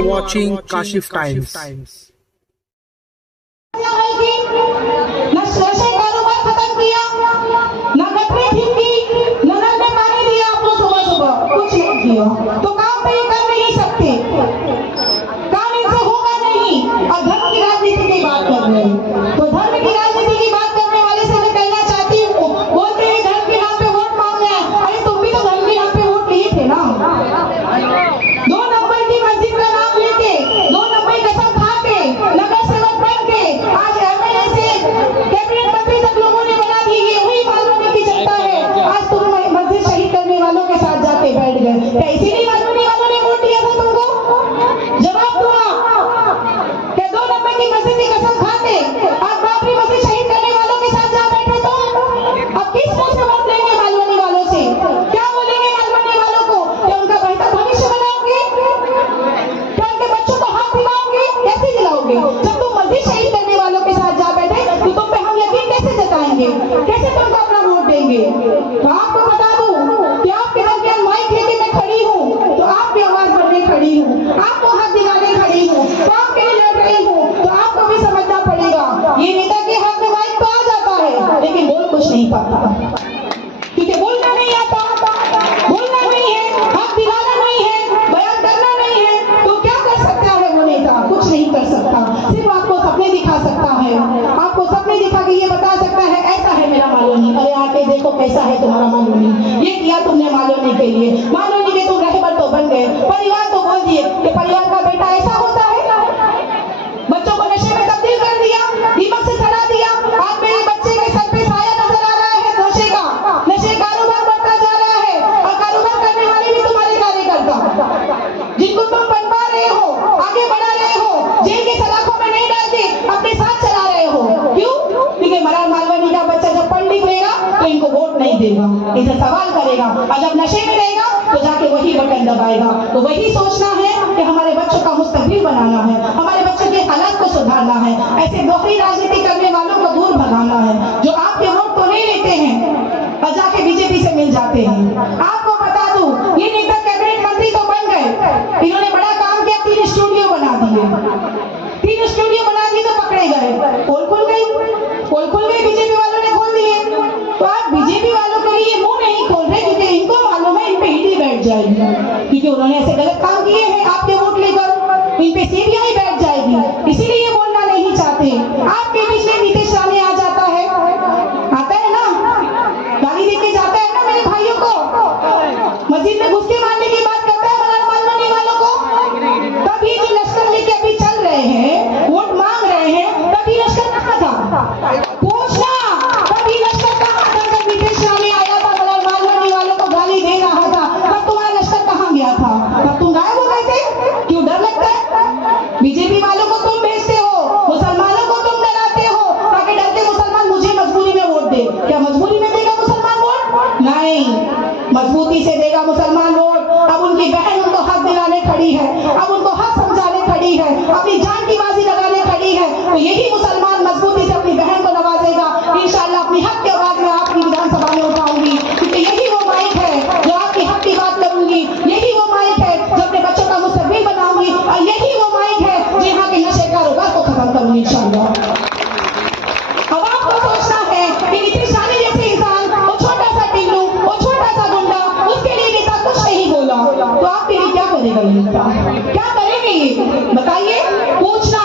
are watching Kashif Times. न शोषण कारोबार खत्म किया, न गटरें ठीक की, न नल में पानी दिया आपको सुबह सुबह, कुछ नहीं किया। तो काम तो ये कर नहीं सकते, काम इनसे होगा नहीं। और धर्म की राजनीति की बात कर रहे हैं, तो धर्म की राजनीति की बात करने वाले से मैं कहना चाहती हूँ, बोलते हैं धर्म के नाम पे वोट मांग रहे हैं। अरे तुम भी तो धर्म के नाम पे वोट लिए थे ना। 2 नंबर की मस्जिद का नाम लेके, 2 नंबर की कसम खा के, नगर सेवक बन के आज एमएलए से कैबिनेट मंत्री तक लोगों ने बना दी। ये वही मालूनी की जनता है। आज तुम मस्जिद शहीद करने वालों के साथ जाके बैठ गए, क्या इसीलिए मालूनी वालों ने वोट दिया था तुमको? जवाब दो आप, क्या 2 नंबर की मस्जिद की कसम खा के आज बाबरी मस्जिद शहीद करने वालों के साथ जा बैठे तुम? अब किस मुंह से वोट लेंगे मालूनी वालों से? क्या बोलेंगे मालूनी वालों को? क्या उनका बेहतर भविष्य बनाओगे? क्या उनके बच्चों को हाथ दिलाओगे? कैसे दिलाओगे? जब तुम मस्जिद शहीद करने वालों के साथ जा बैठे तो तुम पे हम यकीन कैसे जताएंगे? कैसे तुमको अपना वोट देंगे? तो आपको बता दूं कि आपके घर के माइक लेके मैं खड़ी हूँ, तो आपकी आवाज भरने खड़ी हूँ, आपको हाथ दिलाने खड़ी हूँ, तो आपके लिए लड़ रही हूँ। तो आपको भी समझना पड़ेगा, ये नेता के हाथ में माइक तो आ जाता है लेकिन बोल कुछ नहीं पाता, क्योंकि बोलना नहीं आता, बोलना नहीं है, हाथ दिलाना नहीं है, बयान करना नहीं है। तो क्या कर सकता है वो नेता? कुछ नहीं कर सकता, सिर्फ आपको सपने दिखा सकता है। आपको सपने दिखा के ये बता सकता है ऐसा है मेरा मालूनी, अरे आके देखो कैसा है तुम्हारा मालूनी, ये किया तुमने मालूनी के लिए। मालूनी के तुम रहबर तो बन गए, परिवार तो बोल दिए कि परिवार का बेटा ऐसा होता है। बच्चों को नशे में तब्दील कर दिया, दीमक से सड़ा दिया। आज मेरे बच्चे के सर पे साया नजर आ रहा है नशे का, नशे कारोबार बढ़ता जा रहा है। और कारोबार करने वाले भी तुम्हारे कार्यकर्ता, जिनको तुम बनवा रहे हो, आगे बढ़ा रहे हो, जेल के सलाखों में नहीं डाल के अपने साथ चला रहे हो। क्यों? क्योंकि मरार मालवनी का बच्चा जब पढ़ लिख लेगा तो इनको वोट नहीं देगा, इनसे सवाल करेगा, और जब नशे में रहेगा तो जाके वही बटन दबाएगा। तो वही सोचना है कि हमारे बच्चों का मुस्तकबिल बनाना है, हमारे बच्चों के हालात को सुधारना है, ऐसे दोहरी राजनीति करने वालों को दूर भगाना है, जो आपके वोट तो नहीं लेते हैं और जाके बीजेपी से मिल जाते हैं। आपको बता दूं, ये नेता कैबिनेट मंत्री तो बन गए, इन्होंने बड़ा काम किया, 3 स्टूडियो बना दिए, 3 स्टूडियो बना दिए तो पकड़े गए, पोल खुल गई, पोल खुल गई, बीजेपी वालों ने खोल दिए। तो आप बीजेपी वालों के लिए मुंह नहीं खोल रहे, क्योंकि इनको मालूम है इन पे ईडी बैठ जाएगी, क्योंकि उन्होंने ऐसे गलत काम किए हैं आपके वोट लेकर, इन पे सीबीआई बैठ जाएगी, इसीलिए ये बोलना नहीं चाहते। आपके बीच में नीतीश राणे आ जाता है, आता है ना, गाली देके जाता है ना मेरे भाइयों को, मस्जिद में घुस के मारने की बात करता है मरार मालवनी वालों को। तब ये जो लश्कर लेके अभी चल रहे हैं, वोट मांग रहे हैं, तब ये लश्कर कहाँ था? पूछना, तब ये लश्कर कहाँ था? जब नीतीश राणे आया था मरार मालवनी वालों को गाली दे रहा था, तब तुम्हारा लश्कर कहाँ गया था? तब तुम गायब हो गए थे। क्यों डर लगता है? बीजेपी वालों को तुम भेजते हो, मुसलमानों को तुम डराते हो, ताकि डर के मुसलमान मुझे मजबूरी में वोट दे। क्या मजबूरी में देगा मुसलमान वोट? नहीं, मजबूती से देगा मुसलमान वोट। अब उनकी बहन उनको हक दिलाने खड़ी है, अब उनको हक समझाने खड़ी है, अपनी जान की बाजी लगाने खड़ी है, तो यही मुसलमान मजबूती से अपनी बहन को नवाजेगा। इंशाअल्लाह अपनी हक की आवाज में आपकी विधानसभा में उठाऊंगी, क्योंकि यही वो माइक है जो आपकी हक की बात करूंगी, यही वो माइक है जो अपने बच्चों का मुस्तकबिल बनाऊंगी, और यही वो माइक है जो यहाँ के नशे कारोबार को खत्म करूंगी इंशाअल्लाह। अब आपको सोचना है कि नीतीश राणे जैसे इंसान, वो छोटा सा टिल्लू, वो छोटा सा गुंडा, उसके लिए नेता कुछ नहीं बोला, तो आपके लिए क्या करेगा ये नेता? क्या करेंगे ये बताइए? पूछना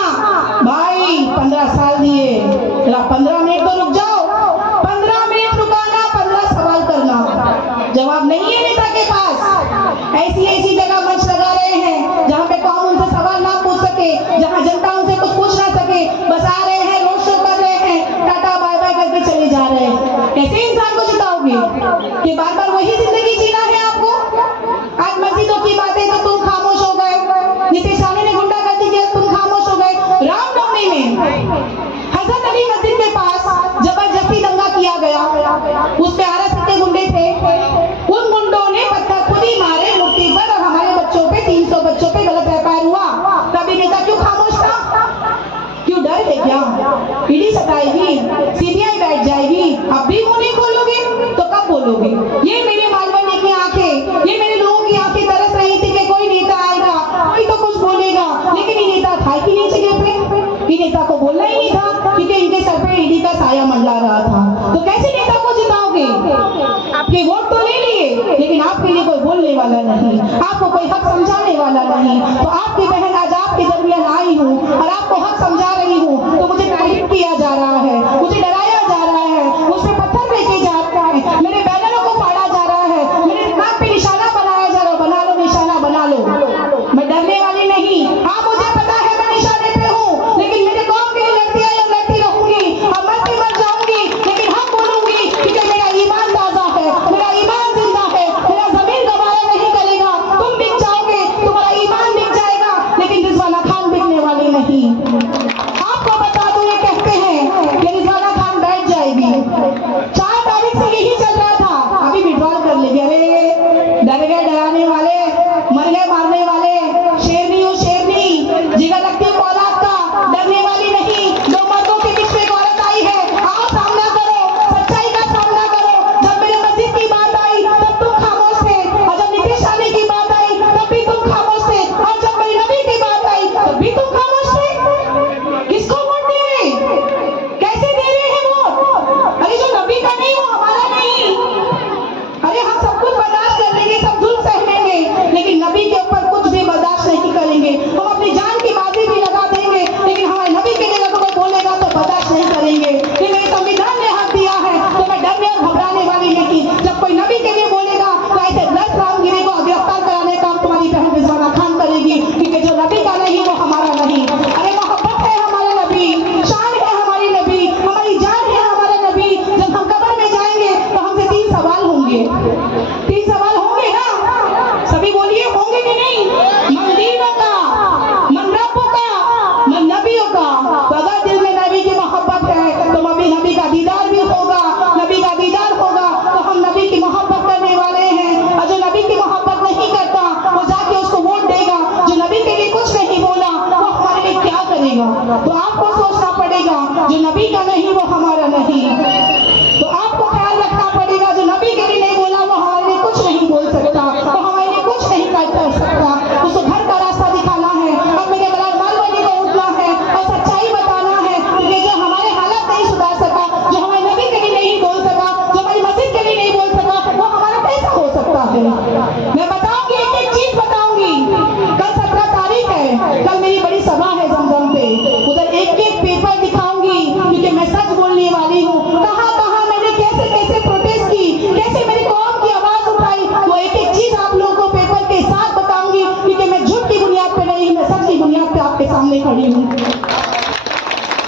भाई, 15 साल दिए, 15 मिनट तो रुक जाओ, 15 मिनट रुकाना, 15 सवाल करना, जवाब नहीं है नेता के पास। ऐसी ऐसी जगह मंच लगा रहे हैं जहाँ पे कौन उनसे सवाल ना पूछ सके, जहाँ जनता उनसे कुछ पूछ ना सके, बस आ रहे हैं, रोड शो कर रहे हैं, टाटा बाय बाय करके चले जा रहे हैं। कैसे इंसान को जिताओगे कि बार बार वही जिंदगी जीना है आपको? आज मस्जिदों की बातें तो तुम खामोश हो गए, नीतीश राणे ने गुंडागर्दी किया, तुम खामोश हो गए। रामनवमी में हजरत अली मस्जिद के पास जबरदस्ती दंगा किया गया, उस पे आरएसएस के गुंडे थे, उन गुंडों ने पत्थर खुद ही मारे मूर्ति पर, और हमारे बच्चों पे, 300 बच्चों पे गलत व्यापार हुआ। तभी नेता क्यों खामोश था? क्यों डर है क्या? ईडी सताएगी, सीबीआई बैठ जाएगी, अब भी मुंह नहीं खोलोगे तो कब बोलोगे? ये मेरे मालवनी की आंखें, ये मेरे लोगों की आंखें तरस रही थी कि कोई नेता आएगा, कोई तो कुछ बोलेगा। नहीं, आपको कोई हक समझाने वाला नहीं। तो आपकी बहन आज आपके दरमियान आई हूँ और आपको हक समझा रही हूँ, तो मुझे टारगेट किया जा रहा है, मुझे डराया जा रहा है, मुझ पे पत्थर फेंके जा रहा है, मेरे बैनरों को फाड़ा जा रहा है, मेरे नाक पे निशाना बनाया जा रहा है। बना लो निशाना, बना लो, मैं डरने वाली नहीं। हाँ मुझे पता है मैं निशाने पे हूँ, लेकिन मेरे कौम के लिए लड़ती आई और लड़ती रहूंगी और मरती मर जाऊंगी, लेकिन हम बोलूंगी क्योंकि मेरा ईमान ताजा है, मेरा ईमान जिंदा है, मेरा जमीन गवारा नहीं करेगा। तुम बिक जाओगे, तुम्हारा ईमान बिक जाएगा, लेकिन रिजवाना खान बिकने वाली नहीं। आपको बता दूं, ये कहते हैं कि रिजवाना खान बैठ जाएगी, 4 तारीख से यही चल रहा था, अभी विड्रॉल कर लेगी। अरे डर गए डराने वाले, मर गए मारने वाले, शेरनी हो शेरनी, जिगर लगती है औलाद का, डरने वाली नहीं। 2 मर्दों के बीच में एक औरत आई है, आओ सामना करो, सच्चाई का सामना करो। जब मेरे मस्जिद की बात आई तब तुम खामोश थे, और जब नीतीश शादी की बात आई तब भी तुम खामोश थे, और जब मेरी नबी की बात आई तब भी तुम खामोश थे। किसको वोट दे रहे, कैसे दे रहे हैं वोट? अरे जो नबी का नहीं वो हमारा नहीं। अरे हम सब कुछ बर्दाश्त कर लेंगे, सब जुल्म सह लेंगे, लेकिन नबी के ऊपर कुछ भी बर्दाश्त नहीं करेंगे। हम अपनी जान की बाजी भी लगा देंगे, लेकिन हमारे नबी के लिए अगर कोई बोलेगा तो बर्दाश्त नहीं करेंगे। कि मेरे संविधान ने हक दिया है तो मैं डरने और घबराने वाली नहीं। जब कोई नबी के लिए बोलेगा तो ऐसे 10 रामगिरी को गिरफ्तार कराने का तुम्हारी बहन रिजवाना खान करेगी, क्योंकि जो नबी का नहीं वो हमारा नहीं। अरे मोहब्बत है हमारा नबी, शान है हमारी नबी, हमारी जान है हमारा नबी। जब हम कब्र में जाएंगे तो हमसे 3 सवाल होंगे, 3 सवाल होंगे ना, सभी बोलिए होंगे कि नहीं? मन दीनों का, मन रब्बों का, मन नबियों का। तो अगर दिल में नबी की मोहब्बत है तो नबी का दीदार भी होगा, नबी का दीदार होगा तो हम नबी की मोहब्बत करने वाले हैं। और जो नबी की मोहब्बत नहीं करता वो जाके उसको वोट देगा, जो नबी के लिए कुछ नहीं बोला वो हमारे लिए क्या करेगा? तो आपको सोचना पड़ेगा, जो नबी का नहीं वो हमारा नहीं। तो आपको ख्याल रखना पड़ेगा, जो नबी के लिए नहीं बोला वो हमारे लिए कुछ नहीं बोल सकता, वो हमारे लिए कुछ नहीं कर सकता। उसको घर का रास्ता दिखाना है, अब मेरे बाल-बच्चे को उठना है और सच्चाई बताना है, क्योंकि जो हमारे हालात नहीं सुधार सका, जो हमारे नबी के लिए नहीं बोल सका, जो हमारी मस्जिद के लिए नहीं बोल सका, वो हमारा कैसा हो सकता है? मैं बताऊंगी, एक चीज बताऊंगी। कल 17 तारीख है, कल मेरी बड़ी सभा है जमजम पे, उधर एक पेपर दिखाऊंगी, क्योंकि मैं सच बोलने वाली हूँ। कहाँ कहाँ मैंने कैसे कैसे प्रोटेस्ट की, कैसे मेरी कौम की आवाज उठाई, वो एक चीज आप लोगों को पेपर के साथ बताऊंगी, क्योंकि मैं झूठ की बुनियाद पे नहीं, मैं सच की बुनियाद पे आपके सामने खड़ी हूँ।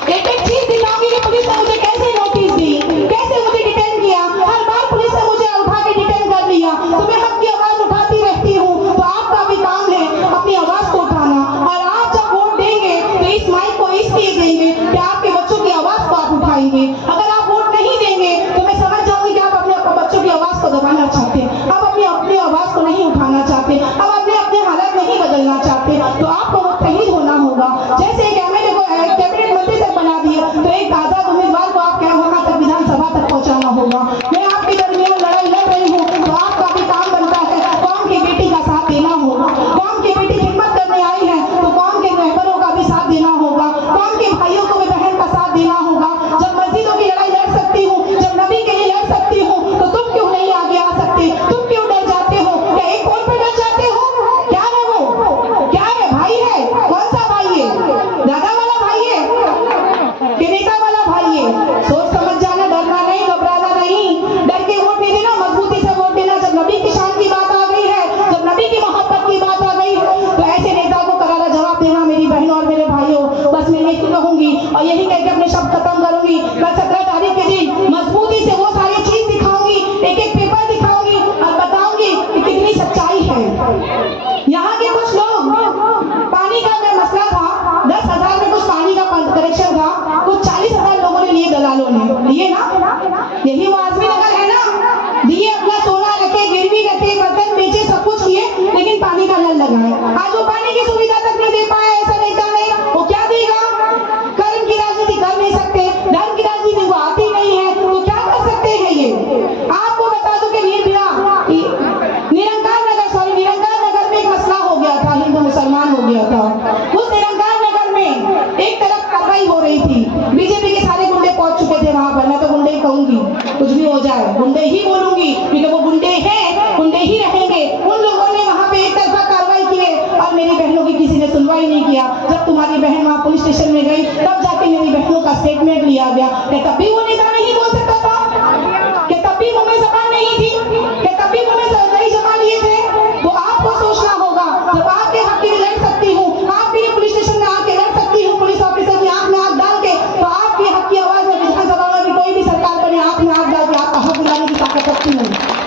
एक चीज दिखाऊंगी कि पुलिस ने मुझे कैसे नोटिस दी, कैसे मुझे डिटेन किया। हर बार पुलिस ने मुझे उठा के डिटेन कर लिया, तो मैं हक की आवाज उठाती रहती हूँ। तो आपका भी काम है अपनी आवाज को उठाना, और आप जब वोट देंगे तो इस माइक को इसलिए देंगे कि आपके बच्चों की आवाज को आप उठाएंगे। अगर आप वोट नहीं देंगे तो मैं समझ जाऊंगी कि आप अपने बच्चों की आवाज को दबाना चाहते हैं, आप अपनी आवाज को नहीं उठाना चाहते, आप अपने हालात नहीं बदलना चाहते। तो आपको मुत्तहिद होना होगा। जैसे एक एमएलए को कैबिनेट मंत्री तक बना दिया, तो एक आजाद उम्मीदवार को आप क्या वहां तक विधानसभा तक पहुंचाना होगा। मैं आपके दरमियान लड़ाई लड़ रही हूँ, तो आपका भी काम बनता है कौम की बेटी का साथ देना होगा। कौम की बेटी खिदमत करने आई है तो कौम के रहबरों का भी साथ देना होगा, कौम के भाइयों को भी बहन का साथ देना होगा। जब मस्जिदों की लड़ाई लड़ सकती हूँ, जब नबी के लिए लड़ सकती हूँ, तो तुम क्यों नहीं आगे आ सकते? तुम क्यों डर जाते हो? क्या एक वोट पे डर जाते हो? क्या है वो? क्या है? भाई है? कौन सा भाई है? दादा वाला भाई है कि नेता वाला भाई है? सोच समझ जाना, डरना नहीं, घबराना नहीं। डर के वोट नहीं देना, मजबूती से वोट देना। जब नबी की शान की बात आ गई है, जब नबी की मोहब्बत की बात आ गई है, तो ऐसे नेता को करारा जवाब देना मेरी बहनों और मेरे भाइयों। बस मैं यही कहूंगी और यही कहकर अपने शब्द खत्म करूंगी। कल 17 तारीख के दिन मजबूती से वो सारी चीज दिखाऊंगी, एक पेपर दिखाऊंगी और बताऊंगी कि कितनी सच्चाई है। यहाँ के कुछ लोग, पानी का मसला था, 10,000 में कुछ पानी का कनेक्शन था, कुछ 40,000 लोगों ने लिए, दलालों ने लिए ना। यही वो आजमी नगर है ना, दिए, अपना सोना रखे, गिरवी रखे, बर्तन बेचे, सब कुछ किए, लेकिन पानी का नल लगाए। आज वो पानी की सुविधा तक नहीं दे पाया ऐसा नेता है, वो क्या देगा? कर्म की राजनीति कर नहीं सकते, धर्म की राजनीति वो आती नहीं है, तो क्या कर सकते हैं ये? आपको बता दूं कि निरंकार नगर में एक मसला हो गया था, हिंदू मुसलमान हो गया था। उस निरंकार नगर में एक तरफ कार्रवाई हो रही थी, बीजेपी के सारे गुंडे पहुंच चुके थे वहां पर। मैं तो गुंडे कहूंगी, कुछ भी हो जाए गुंडे ही बोलूंगी, क्योंकि वो गुंडे हैं, गुंडे ही रहेंगे। उन लोगों ने मेरी बहनों की किसी ने सुनवाई नहीं किया। जब तुम्हारी बहन वहाँ पुलिस स्टेशन में गई तब जाके मेरी बहनों का स्टेटमेंट लिया गया। क्या तब भी वो नेता नहीं बोल सकता था? क्या तब भी मुंह में जबान नहीं थी? क्या तब भी मुंह में नहीं जमा लिए थे? तो आपको सोचना होगा, जब आपके हक के लिए लड़ सकती हूँ, आपके लिए पुलिस स्टेशन में आके लड़ सकती हूँ, पुलिस ऑफिसर की आंख में आंख डाल के, तो आपके हक की आवाज में विधानसभा में भी कोई भी सरकार बने आंख में आंख डाल के आपका हक दिलाने की ताकत रखती हूँ।